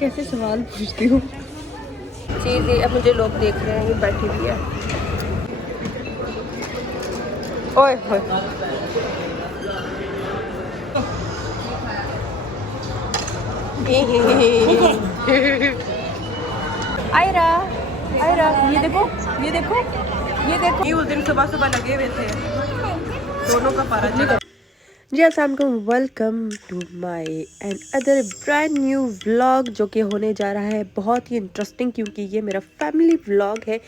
कैसे सवाल पूछती हूँ। चीज़ें अब मुझे लोग देख रहे हैं, ये बैठी हुई है। ओए होए आयरा आयरा, ये देखो ये देखो ये देखो, ये उस दिन सुबह सुबह लगे हुए थे दोनों का पारा चढ़ा। जी अस्सलाम वालेकुम, welcome to my and other brand new vlog, जो कि होने जा रहा है बहुत ही इंटरेस्टिंग, क्योंकि ये मेरा फैमिली व्लॉग है।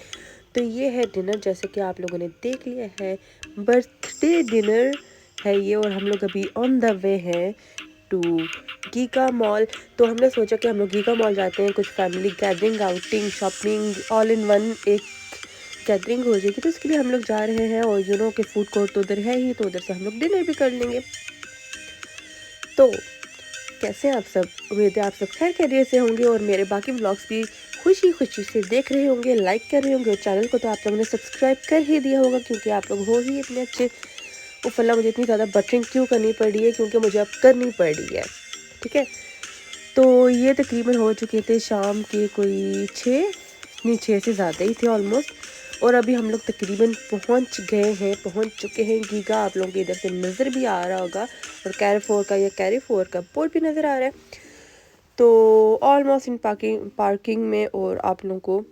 तो ये है डिनर, जैसे कि आप लोगों ने देख लिया है, बर्थडे डिनर है ये, और हम लोग अभी ऑन द वे हैं टू गीगा मॉल। तो हमने सोचा कि हम लोग गीगा मॉल जाते हैं, कुछ family gathering, outing, shopping, all in one एक गैदरिंग हो जाएगी। तो इसके लिए हम लोग जा रहे हैं, और यू नो कि फूड कोर्ट तो उधर है ही, तो उधर से हम लोग डिनर भी कर लेंगे। तो कैसे आप सब, उम्मीद है आप सब खैर खैरियत से होंगे, और मेरे बाकी व्लॉग्स भी खुशी खुशी से देख रहे होंगे, लाइक कर रहे होंगे, और चैनल को तो आप लोगों ने सब्सक्राइब कर ही दिया होगा, क्योंकि आप लोग हो ही इतने अच्छे। उफल्ला मुझे इतनी ज़्यादा बटरिंग क्यों करनी पड़ी है, क्योंकि मुझे अब करनी पड़ी है, ठीक है। तो ये तकरीबन हो चुके थे शाम के कोई 6 से ज़्यादा ही थे ऑलमोस्ट, और अभी हम लोग तकरीबन पहुंच चुके हैं गीगा। आप लोगों के इधर से नज़र भी आ रहा होगा, और कैरीफोर का बोर्ड भी नज़र आ रहा है। तो ऑलमोस्ट इन पार्किंग में, और आप लोगों को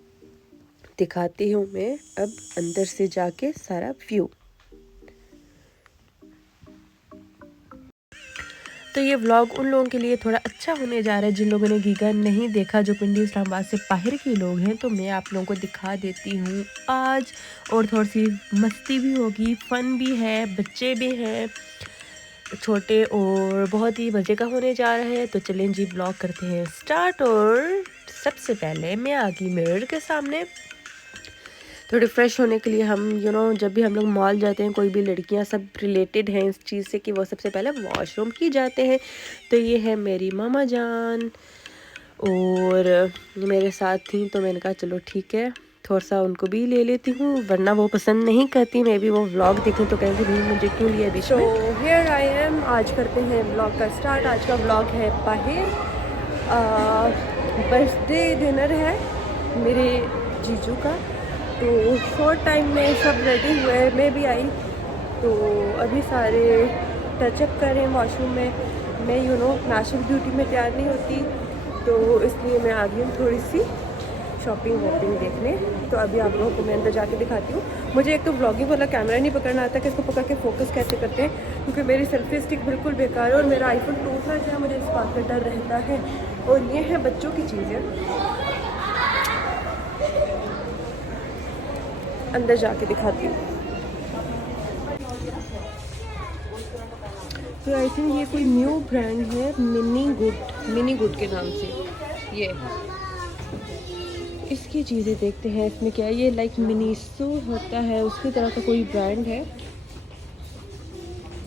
दिखाती हूँ मैं अब अंदर से जाके सारा व्यू। तो ये व्लॉग उन लोगों के लिए थोड़ा अच्छा होने जा रहा है जिन लोगों ने गीगा नहीं देखा, जो पिंडी इस्लामाबाद से बाहर के लोग हैं। तो मैं आप लोगों को दिखा देती हूँ आज, और थोड़ी सी मस्ती भी होगी, फ़न भी है, बच्चे भी हैं छोटे, और बहुत ही मज़े का होने जा रहा है। तो चलें जी, व्लॉग करते हैं स्टार्ट। और सबसे पहले मैं आ गई मिरर के सामने थोड़ी फ्रेश होने के लिए। हम जब भी हम लोग मॉल जाते हैं, कोई भी लड़कियां सब रिलेटेड हैं इस चीज़ से कि वो सबसे पहले वॉशरूम ही जाते हैं। तो ये है मेरी मामा जान, और मेरे साथ थी, तो मैंने कहा चलो ठीक है, थोड़ा सा उनको भी ले लेती हूँ, वरना वो पसंद नहीं करती मैं भी वो व्लॉग देखें, तो कहेंगे भाई मुझे क्यों लिया बीच में। तो हियर आई एम, आज करते हैं व्लॉग का स्टार्ट। आज का व्लॉग है बाहर, बर्थडे डिनर है मेरे जीजू का। तो शॉर्ट टाइम में सब रेडी हुए, मैं भी आई, तो अभी सारे टचअप कर रहे हैं वॉशरूम में। मैं नेशनल ब्यूटी में तैयार नहीं होती, तो इसलिए मैं आ गई हूँ थोड़ी सी शॉपिंग वॉपिंग देखने। तो अभी आप लोगों को मैं अंदर जाके दिखाती हूँ। मुझे एक तो व्लॉगिंग वाला कैमरा नहीं पकड़ना आता कि इसको पकड़ के फोकस कैसे करते हैं, क्योंकि मेरी सेल्फी स्टिक बिल्कुल बेकार है, और मेरा आईफोन टूट ना जाए, मुझे इस बात का डर रहता है। और ये है बच्चों की चीज़ें, अंदर जाके दिखाती हूँ। तो आई थिंक ये कोई न्यू ब्रांड है, मिनी गुड के नाम से। ये इसकी चीज़ें देखते हैं, इसमें क्या है। ये लाइक मिनीसो होता है, उसकी तरह का कोई ब्रांड है।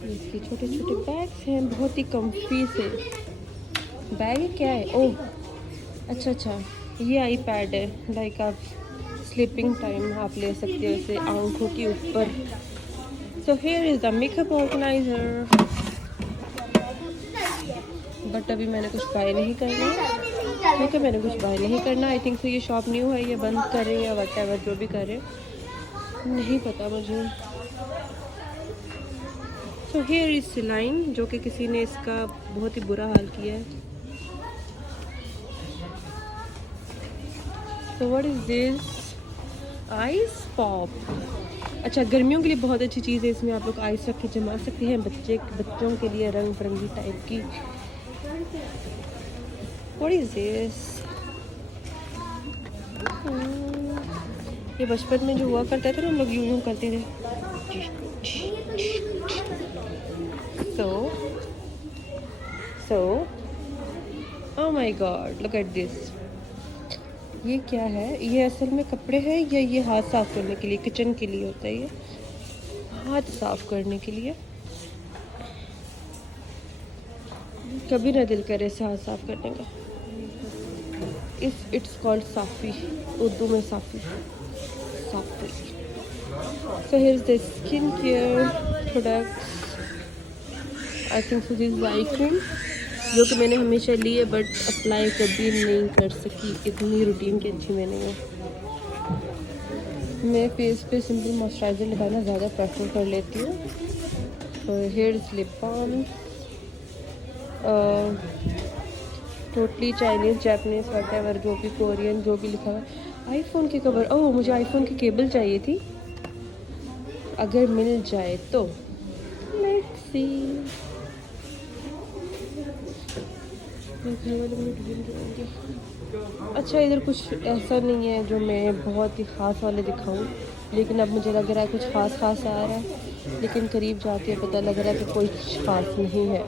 इसके छोटे छोटे बैग्स हैं, बहुत ही कम्फी से। बैग क्या है, ओह अच्छा, ये आईपैड है, लाइक आप स्लीपिंग टाइम आप ले सकते हो इसे आंखों के ऊपर। So here is the makeup organiser, but अभी मैंने कुछ बाय नहीं करना, क्योंकि मैंने कुछ बाय नहीं करना। आई थिंक तो ये शॉप न्यू है, ये बंद कर रहे हैं या व्हाटएवर, जो भी कर रहे हैं नहीं पता मुझे। सो हियर इज सिलाइन, जो कि किसी ने इसका बहुत ही बुरा हाल किया है। So what is this, ice pop. अच्छा, गर्मियों के लिए बहुत अच्छी चीज़ है, इसमें आप लोग आइस रख के जमा सकते हैं, बच्चों के लिए रंग बिरंगी टाइप की। व्हाट इज दिस, ये बचपन में जो हुआ करता था ना, हम लोग यूं करते थे। So oh my God, look at this. ये क्या है, ये असल में कपड़े हैं या ये हाथ साफ करने के लिए, किचन के लिए होता है ये, हाथ साफ करने के लिए। कभी ना दिल करे इसे हाथ साफ करने का। इट्स कॉल्ड साफ़ी, उर्दू में साफ़ी। So here's the skincare products. I think so this is eye cream, जो कि मैंने हमेशा ली है बट अप्लाई कभी नहीं कर सकी, इतनी रूटीन की अच्छी मैंने है। मैं फेस पे सिंपल मॉइस्चराइज़र लगाना ज़्यादा प्रेफर कर लेती हूँ। और hair lip balm, totally Chinese, Japanese, whatever, जो भी कोरियन, जो भी लिखा हुआ है। आईफोन की कवर, ओह मुझे आईफोन की केबल चाहिए थी, अगर मिल जाए तो लेट्स सी। अच्छा इधर कुछ ऐसा नहीं है जो मैं बहुत ही ख़ास वाले दिखाऊं, लेकिन अब मुझे लग रहा है कुछ ख़ास आ रहा है, लेकिन करीब जाके पता लग रहा है कि कोई ख़ास नहीं है।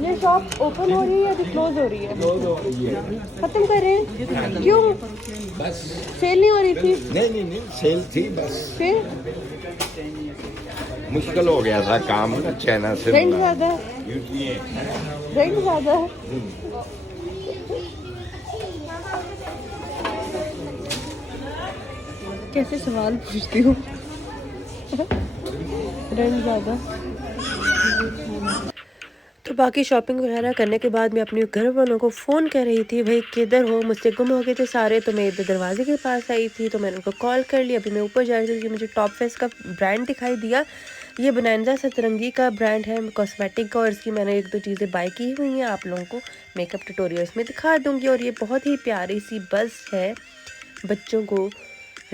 ये शॉप ओपन हो रही है या फिर क्लोज हो रही है? खत्म कर रहे हैं? क्यों? बस सेल नहीं हो रही थी? नहीं सेल थी बस। फिर मुश्किल हो गया था काम चाइना से। रेंट ज़्यादा है, रेंट ज़्यादा है। कैसे सवाल पूछती हूँ। रेंट ज़्यादा। तो बाकी शॉपिंग वगैरह करने के बाद मैं अपने घर वालों को फ़ोन कर रही थी, भाई किधर हो, मुझसे गुम हो गए थे सारे। तो मैं इधर दरवाजे के पास आई थी, तो मैंने उनको कॉल कर लिया। अभी मैं ऊपर जा रही थी कि मुझे टॉप फेस का ब्रांड दिखाई दिया। ये बनारसा सतरंगी का ब्रांड है कॉस्मेटिक का, और इसकी मैंने 1-2 चीज़ें बाय की हुई हैं, आप लोगों को मेकअप ट्यूटोरियल्स में दिखा दूँगी। और ये बहुत ही प्यारी सी बस है, बच्चों को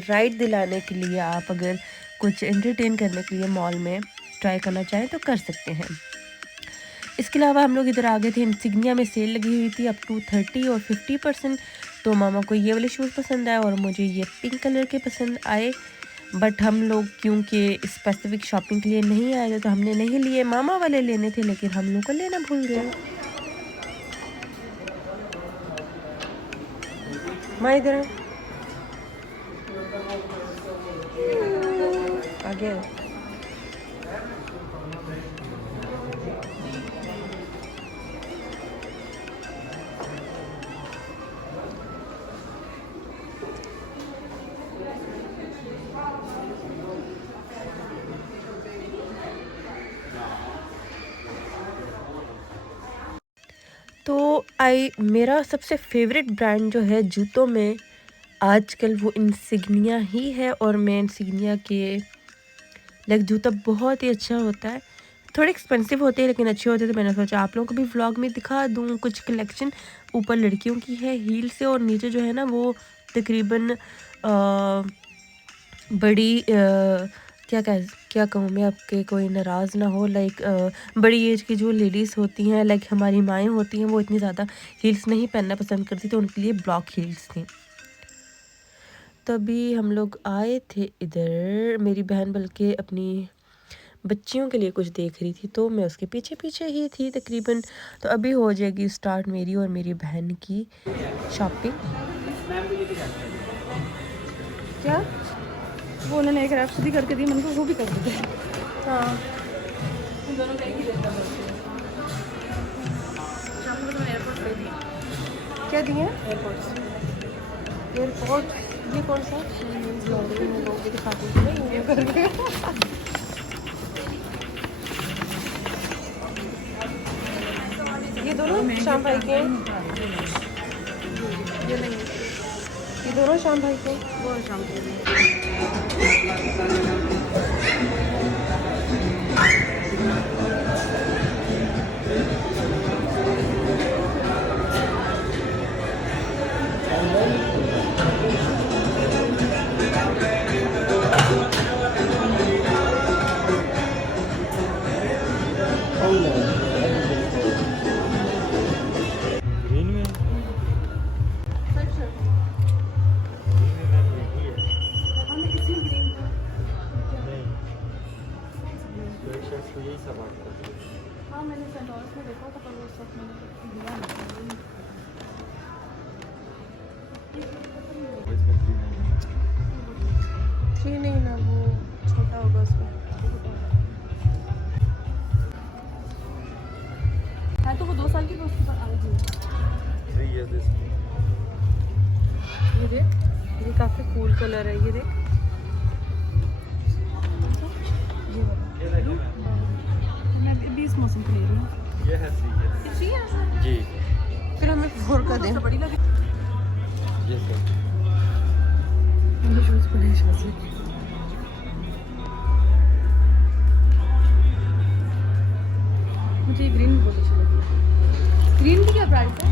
राइड दिलाने के लिए, आप अगर कुछ एंटरटेन करने के लिए मॉल में ट्राई करना चाहें तो कर सकते हैं। इसके अलावा हम लोग इधर आ गए थे, इंसिग्निया में सेल लगी हुई थी अप टू 30 और 50%। तो मामा को ये वाले शूज़ पसंद आए और मुझे ये पिंक कलर के पसंद आए, बट हम लोग क्योंकि स्पेसिफिक शॉपिंग के लिए नहीं आए थे तो हमने नहीं लिए। मामा वाले लेने थे लेकिन हम लोग को लेना भूल गए। माँ इधर आ गया। तो मेरा सबसे फेवरेट ब्रांड जो है जूतों में आजकल वो इंसिग्निया ही है, और मैं इंसिग्निया के लाइक जूता बहुत ही अच्छा होता है। थोड़े एक्सपेंसिव होते हैं लेकिन अच्छे होते हैं, तो मैंने सोचा आप लोगों को भी व्लॉग में दिखा दूँ कुछ कलेक्शन। ऊपर लड़कियों की है हील से, और नीचे जो है ना वो तकरीबन बड़ी क्या कहूँ मैं, आपके कोई नाराज़ ना हो, लाइक बड़ी एज की जो लेडीज़ होती हैं, लाइक हमारी माएँ होती हैं, वो इतनी ज़्यादा हील्स नहीं पहनना पसंद करती, तो उनके लिए ब्लॉक हील्स थी। तभी हम लोग आए थे इधर, मेरी बहन बल्कि अपनी बच्चियों के लिए कुछ देख रही थी, तो मैं उसके पीछे पीछे ही थी तकरीबन। तो अभी हो जाएगी स्टार्ट मेरी और मेरी बहन की शॉपिंग। क्या वो उन्होंने एक रैप्सोडी करके दी, मैंने कहा वो भी कर देते हैं। हाँ दोनों का ही लेता एयरपोर्ट ले दी। क्या दिए? Airports airport. ये कौन सा लोग भी दिखाते थे ये करके। ये दोनों शाम भाई के हैं? ये नहीं, ये दोनों शाम भाई के हैं? वो शाम के लिए। हाँ मैंने सेंटोरस में देखा था, पर वो सब मैंने दिया नहीं। जी नहीं ना, वो छोटा होगा उसमें। है तो वो 2 साल की, तो उसके बाद आएगी। ये देख, ये काफ़ी कूल कलर है, ये देख। ये वाला भी इस मौसम को ले रही हूँ। ये है फ्री है जी। फिर हमें 4 का दें। बड़ी लगी। ये सर मुझे ग्रीन बहुत अच्छी लगी। ग्रीन की क्या प्राइस है?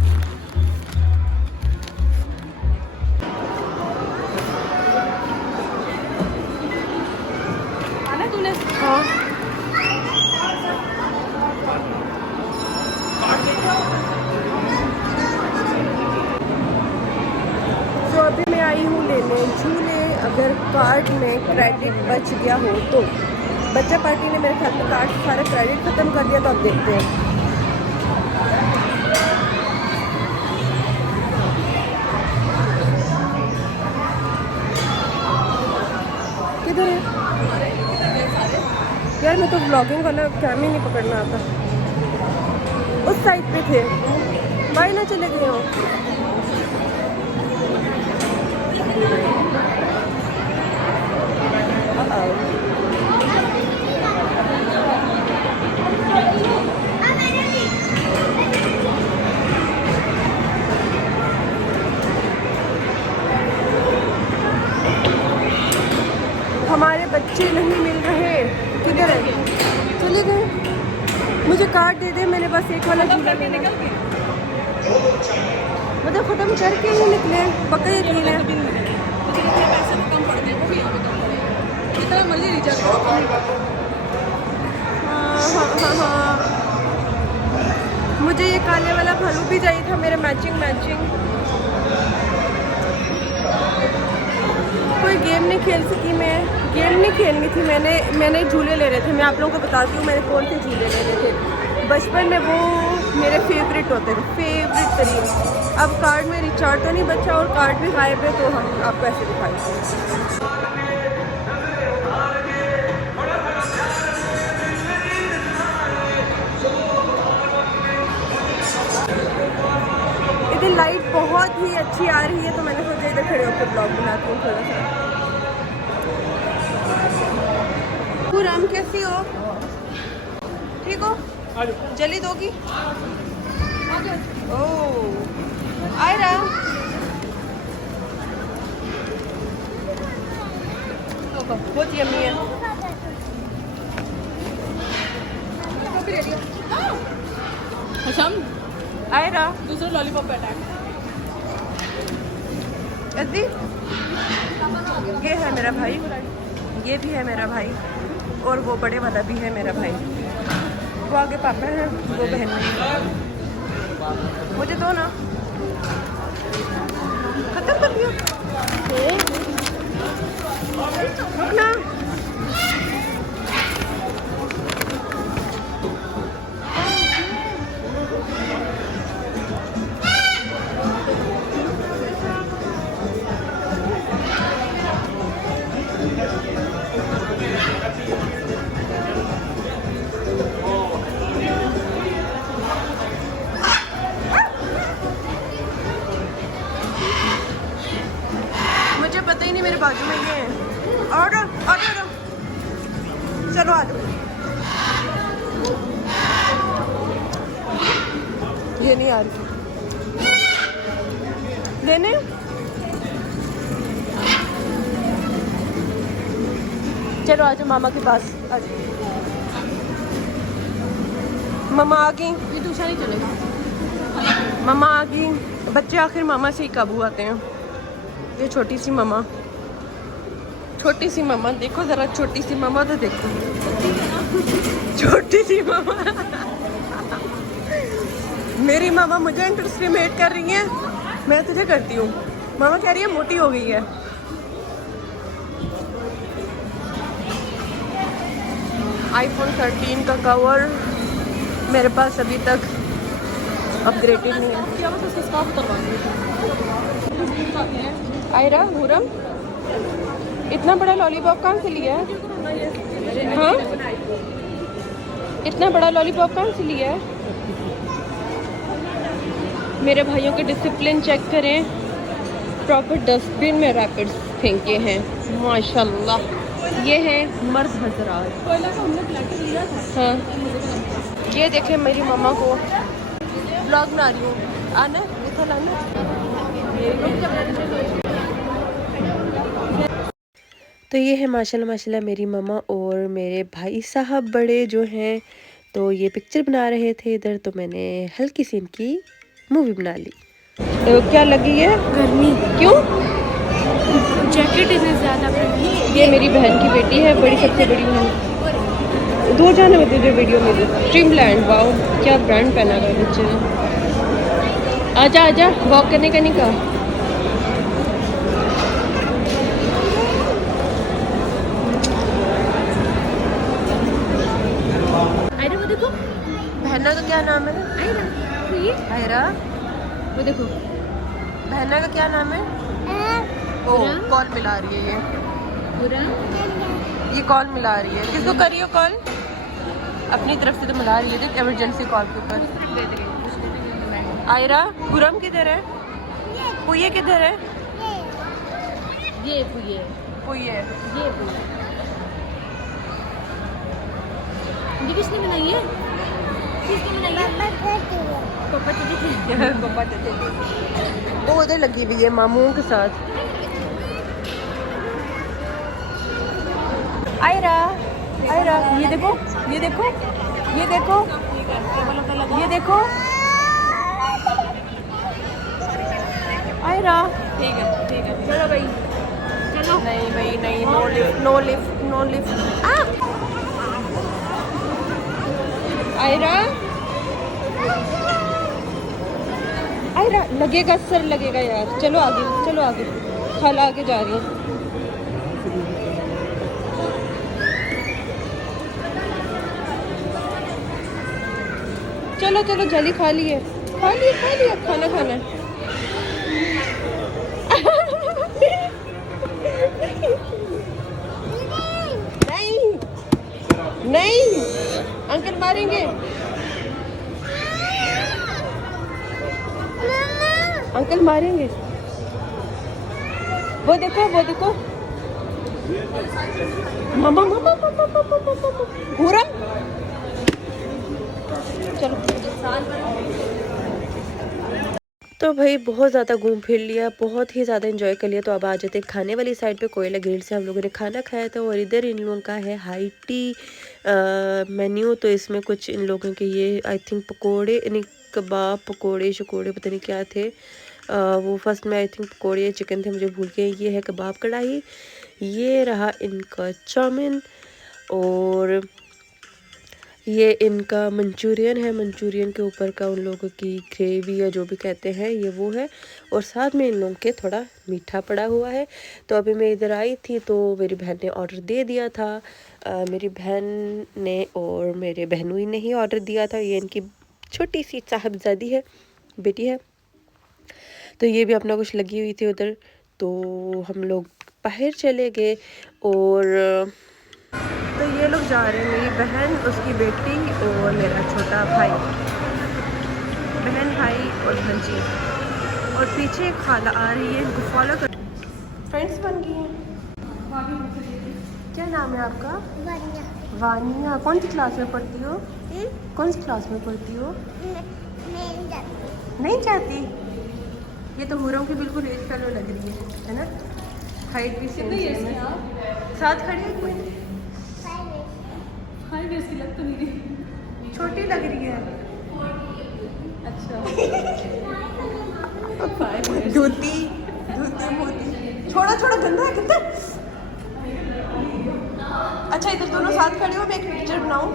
आना तूने? हाँ। तो अभी मैं आई हूँ लेने झूले। अगर कार्ड में क्रेडिट बच गया हो तो बच्चा पार्टी ने मेरे ख्याल में कार्ड सारा क्रेडिट ख़त्म कर दिया, तो अब देखते हैं। किधर है यार? मैं तो व्लॉगिंग वाला कैम ही नहीं पकड़ना आता। उस साइड पे थे, भाई ना चले गए हो। हमारे बच्चे नहीं मिल रहे, किधर है? चले गए। मुझे कार्ड दे दे, मेरे पास एक वाला झूला लेना। मतलब ख़त्म करके ही निकले, पक्का यकीन है। पैसे तो कम पड़ गए, वो भी यहाँ पे कम पड़े। कितना मर्जी रिचार्ज करो। हाँ। मुझे ये काले वाला भालू भी चाहिए था, मेरे मैचिंग। कोई गेम नहीं खेल सकी मैं। गेम नहीं खेलनी थी मैंने झूले ले रहे थे। मैं आप लोगों को बताती हूँ मैंने कौन से झूले ले रहे थे। बचपन में वो मेरे फेवरेट होते थे, फेवरेट तरीन। अब कार्ड में रिचार्ज तो नहीं बचा और कार्ड भी गायब है, तो हम आपको ऐसे दिखाएंगे। इधर लाइट बहुत ही अच्छी आ रही है, तो मैंने सोचा इधर खड़े होकर ब्लॉग बनाती हूँ थोड़ा सा। पूरम कैसी हो? ठीक हो? जली दोगी? ओह आयरा, बहुत यम्मी है। अच्छा आयरा दूसरा लॉलीपॉप पे अटैक। अद्दी, ये है मेरा भाई, ये भी है मेरा भाई, और वो बड़े वाला भी है मेरा भाई। वो आगे पापा है, वो बहन है। मुझे दो ना। खत्म कर दिया। रुकना। मुझे पता ही नहीं मेरे बाजू में ये है। और चलो आ जाओ। ये नहीं आ रही लेने। चलो आ जाओ मामा के पास। आ जाओ। मामा आ गई। ये दूसरा नहीं चलेगा। मामा आ गई। बच्चे आखिर मामा से ही काबू आते हैं। ये छोटी सी मामा देखो जरा, छोटी सी मामा तो देखो, छोटी सी मामा। मेरी मामा मुझे अंडरएस्टिमेट कर रही है, मैं तुझे करती हूँ। मामा कह रही है मोटी हो गई है। iPhone 13 का कवर मेरे पास अभी तक अपग्रेडेड नहीं है। क्या बस उसका स्कार्फ उतरवा दिया। आयरा हुरम, इतना बड़ा लॉलीपॉप कहाँ से लिया है? हाँ, इतना बड़ा लॉलीपॉप कहाँ से लिया है? मेरे भाइयों के डिसिप्लिन चेक करें, प्रॉपर डस्टबिन में रैपिड्स फेंके हैं माशाल्लाह। ये है मर्द हजरात। कोयला का हमने ब्लैक लिया था। हाँ ये देखे मेरी मम्मा को ब्लॉग बना रही हूँ। आना इधर आना। तो ये है माशाल्लाह माशाल्लाह मेरी मम्मा और मेरे भाई साहब बड़े जो हैं, तो ये पिक्चर बना रहे थे इधर, तो मैंने हल्की सी इनकी मूवी बना ली। तो क्या लगी है? गर्मी। क्यों? जैकेट इतनी ज़्यादा गर्मी। ये मेरी बहन की बेटी है, बड़ी सबसे बड़ी बहन। दो जाने होते थे वीडियो में। ड्रीमलैंड, वाओ क्या ब्रांड पहना हुआ है बच्चे ने। आजा आजा, वॉक करने का नहीं कहा। आयरा वो देखो, बहना का क्या नाम है? आयरा तो ये आयरा। वो देखो। बहना का क्या नाम है? ओ कॉल मिला रही है ये कॉल मिला रही है। किसको करी हो कॉल? अपनी तरफ से तो मिला रही है, इमरजेंसी कॉल के ऊपर। आयरा, गुरम किधर है? पुये किधर है? ये पुये, पुये। ये पुये। ये किसने बनाई है? किसने बनाई है? पापा चचे थे। वो उधर लगी हुई है मामू के साथ। आयरा, आयरा, ये देखो, ये देखो, ये देखो, ये देखो। आयरा, ठीक है चलो भाई, चलो। नहीं भाई नहीं, no lift, no lift, no lift. Aira, Aira लगेगा, सर लगेगा यार। चलो आगे, चलो आगे। खाला आगे जा रही है। चलो चलो जल्दी खा लिए, खा लिए, खा लिया। खाना खाना है। नहीं नहीं, अंकल मारेंगे। अंकल मारेंगे। वो देखो, वो देखो। मामा मामा मामा मामा मामा पूरा। चलो। तो भाई बहुत ज़्यादा घूम फिर लिया, बहुत ही ज़्यादा एंजॉय कर लिया। तो अब आ जाते हैं खाने वाली साइड पे। कोयला ग्रिल से हम लोगों ने खाना खाया था, और इधर इन लोगों का है हाई टी मेन्यू। तो इसमें कुछ इन लोगों के ये आई थिंक पकोड़े, नहीं कबाब, पकोड़े शकोड़े पता नहीं क्या थे। वो फर्स्ट में आई थिंक पकोड़े चिकन थे, मुझे भूल गए। ये है कबाब कढ़ाई, ये रहा इनका चाउमीन, और ये इनका मंचूरियन है। मंचूरियन के ऊपर का उन लोगों की ग्रेवी या जो भी कहते हैं ये वो है, और साथ में इन लोगों के थोड़ा मीठा पड़ा हुआ है। तो अभी मैं इधर आई थी तो मेरी बहन ने ऑर्डर दे दिया था। मेरी बहन ने और मेरे बहनोई ने ही ऑर्डर दिया था। ये इनकी छोटी सी साहबजादी है, बेटी है। तो ये भी अपना कुछ लगी हुई थी उधर। तो हम लोग बाहर चले गए, और तो ये लोग जा रहे हैं, मेरी बहन, उसकी बेटी और मेरा छोटा भाई, बहन भाई और भंजी, और पीछे खाला आ रही है, इनको फॉलो कर। फ्रेंड्स बन गई हैं। क्या नाम है आपका? वानिया। कौन सी क्लास में पढ़ती हो? कौन सी क्लास में पढ़ती हो? नहीं चाहती। ये तो हुरों की बिल्कुल एज फेलो लग रही है ना? हाइट भी सेम है। साथ खड़ी है कोई? हाई वेस्ट की लग तो नहीं रही, छोटी लग रही है। अच्छा। धोती धोती मोती, छोड़ा छोड़ा गंदा है कितना। अच्छा इधर दोनों साथ खड़े हो, मैं एक पिक्चर बनाऊं।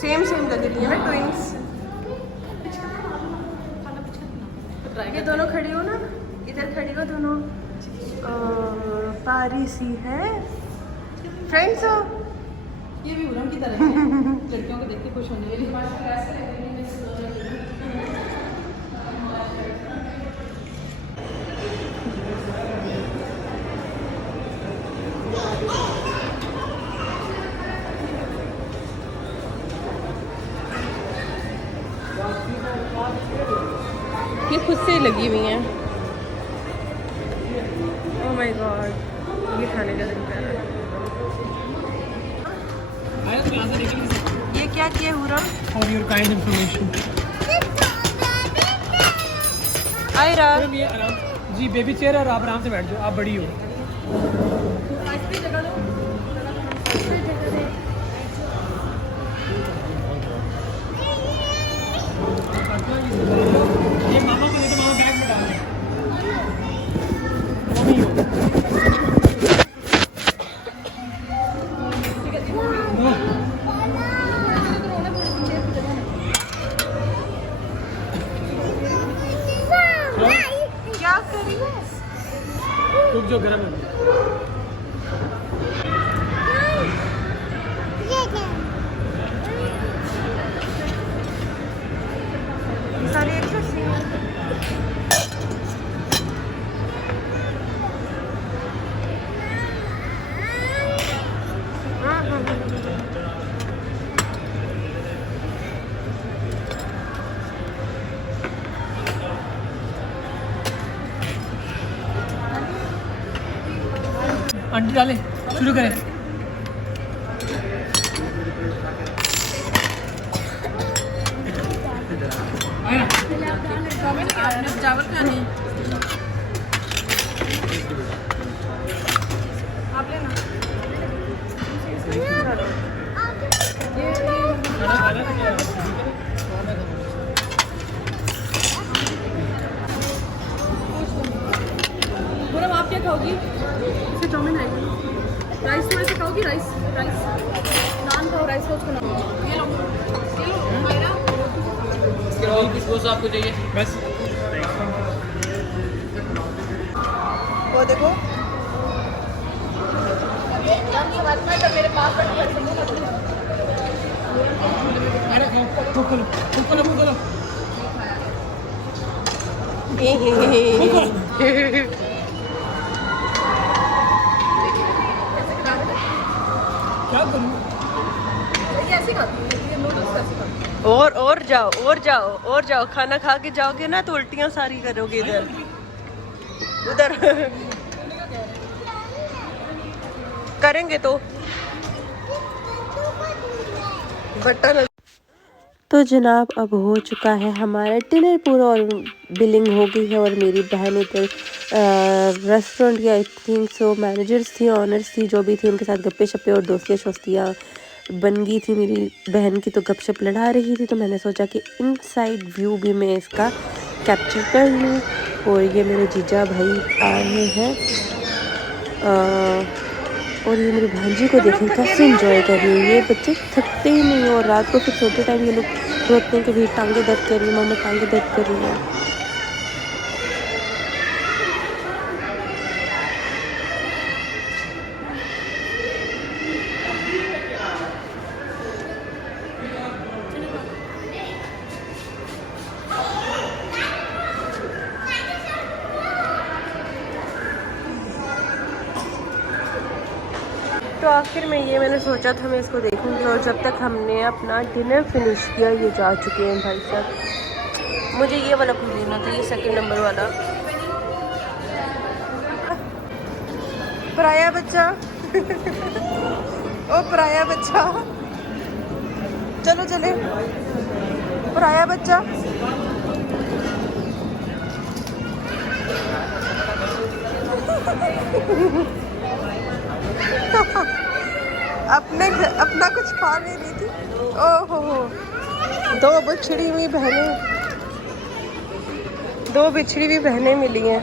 सेम सेम लग रही है ना, ट्विंस। ये दोनों खड़ी हो ना, इधर खड़ी हो दोनों। पारिसी है, फ्रेंड्स हो। ये भी उरम की तरह है, लड़कियों को देख के खुश होने वाली। ये खुद से लगी हुई हैं। ओह माय गॉड, ये खाने का दिन कर रहा है। for your kind information. Aira ma'am ये आराम जी बेबी चेयर और आप आराम से बैठ जाओ, आप बड़ी हो। ये मामा को दे दो, मामा बैग में डाल दें। मम्मी हो। क्या कर रही है? रुक जो गर्म है। सारे एक जैसे हैं। आंटी डाले शुरू करें। आया चावल खाने आप लेना। पूरा आप क्या खाओगी? इससे चाउमीन आएगा। राइस में से खाओगी? राइस नान खाओ, राइस खाओ, उसको नान। ये लो मायरा। इसके और कुछ वो आपको चाहिए बस। वो देखो मेरे पास अरे खाओ, मुँह खोलो, मुँह खोलो, मुँह खोलो। क्या करूँ? ऐसे खाती हूँ, ये नूडल्स कैसे खाती हूँ? और जाओ खाना खा के जाओगे ना तो उल्टियां सारी करोगे इधर उधर करेंगे तो बटन। तो जनाब अब हो चुका है हमारा डिनर पूरा और बिलिंग हो गई है। और मेरी बहन इधर रेस्टोरेंट की आई थिंक सो मैनेजर्स थी, ऑनर्स थी, जो भी थी उनके साथ गप्पे शप्पे और दोस्तियाँ शोस्तियाँ बन गई थी मेरी बहन की, तो गपशप लड़ा रही थी। तो मैंने सोचा कि इनसाइड व्यू भी मैं इसका कैप्चर कर लूँ। और ये मेरे जीजा भाई आ रहे हैं और ये मेरी भांजी को देखें कैसे इंजॉय कर रही है। ये बच्चे थकते ही नहीं और रात को फिर सोते टाइम ये लोग रोते हैं कि भाई टांगे दर्द कर रही है, मम्मा टांगे दर्द कर रही है। तो आखिर में ये मैंने सोचा था मैं इसको देखूंगी और जब तक हमने अपना डिनर फिनिश किया ये जा चुके हैं भाई साहब। मुझे ये वाला कुछ लेना था, ये सेकंड नंबर वाला। पराया बच्चा ओ पराया बच्चा, चलो चले पराया बच्चा। अपना कुछ खा नहीं रही थी। ओहो दो बिछड़ी हुई बहनें मिली हैं।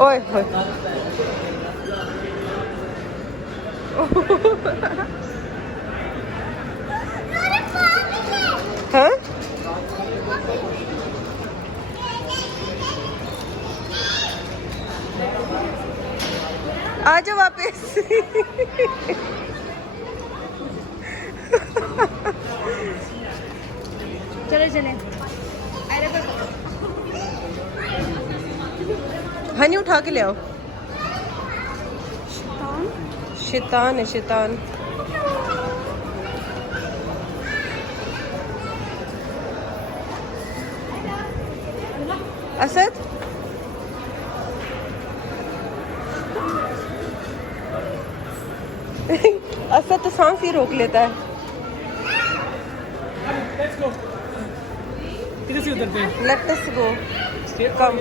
ओए होए हाँ आ जाओ वापस। चले हनी उठा के ले आओ। शैतान है शैतान। असद असद तो सांस ही रोक लेता है। Let's go. इधर से उधर पे। लेट अस गो। कम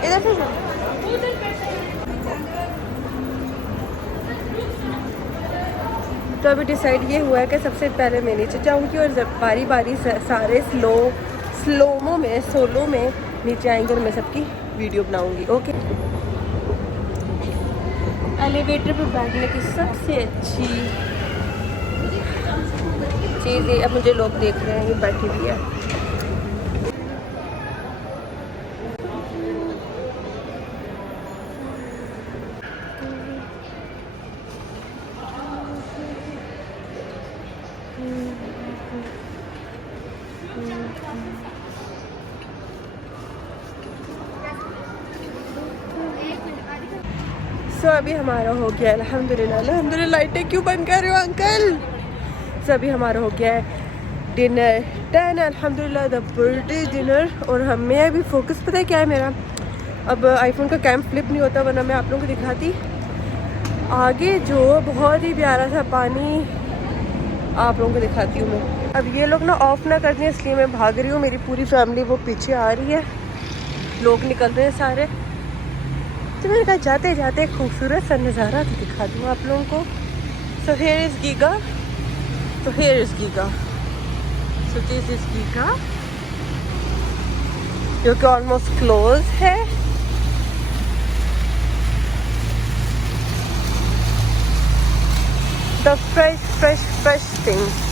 इधर से जाओ। तो अभी डिसाइड ये हुआ है कि सबसे पहले मैं नीचे जाऊंगी और जब बारी बारी से सारे स्लोमो में सोलो में नीचे आएंगे और मैं सबकी वीडियो बनाऊंगी। ओके। एलिवेटर पर बैठने की सबसे अच्छी चीज़ ये, अब मुझे लोग देख रहे हैं, ये बैठी हुई है। सो अभी हमारा हो गया अल्हम्दुलिल्लाह। लाइटें क्यों बंद कर रहे हो अंकल? सो अभी हमारा हो गया है डिनर डन अल्हम्दुलिल्लाह, द बर्थडे डिनर। और हमें अभी फोकस पता है क्या है मेरा, अब आईफोन का कैम फ्लिप नहीं होता, वरना मैं आप लोगों को दिखाती। आगे जो बहुत ही प्यारा सा पानी आप लोगों को दिखाती हूँ मैं। अब ये लोग ना ऑफ ना कर दें इसलिए मैं भाग रही हूँ। मेरी पूरी फैमिली वो पीछे आ रही है, लोग निकल रहे हैं सारे। तो मैंने कहा जाते जाते खूबसूरत सा नज़ारा तो दिखा दूँ आप लोगों को। So here is giga, so here is giga, so this is giga जो कि ऑलमोस्ट क्लोज है। The fresh things.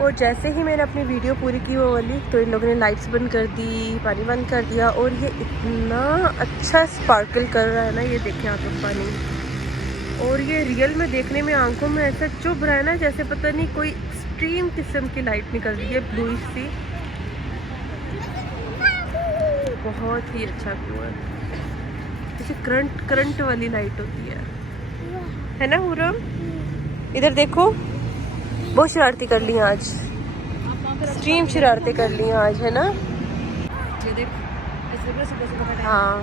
और जैसे ही मैंने अपनी वीडियो पूरी की वो वाली, तो इन लोगों ने लाइट्स बंद कर दी, पानी बंद कर दिया, और ये इतना अच्छा स्पार्कल कर रहा है ना, ये देखें आप लोग पानी। और ये रियल में देखने में आंखों में ऐसा चुभ रहा है ना, जैसे पता नहीं कोई एक्सट्रीम किस्म की लाइट निकल रही है, ब्लूइश सी। बहुत ही अच्छा व्यू है, जैसे करंट वाली लाइट होती है ना हुरम? इधर देखो, बहुत शरारती कर ली आज, एक्सट्रीम शरारती कर ली आज, है ना? ये देख ऐसे सुबह सुबह का टाइम। हाँ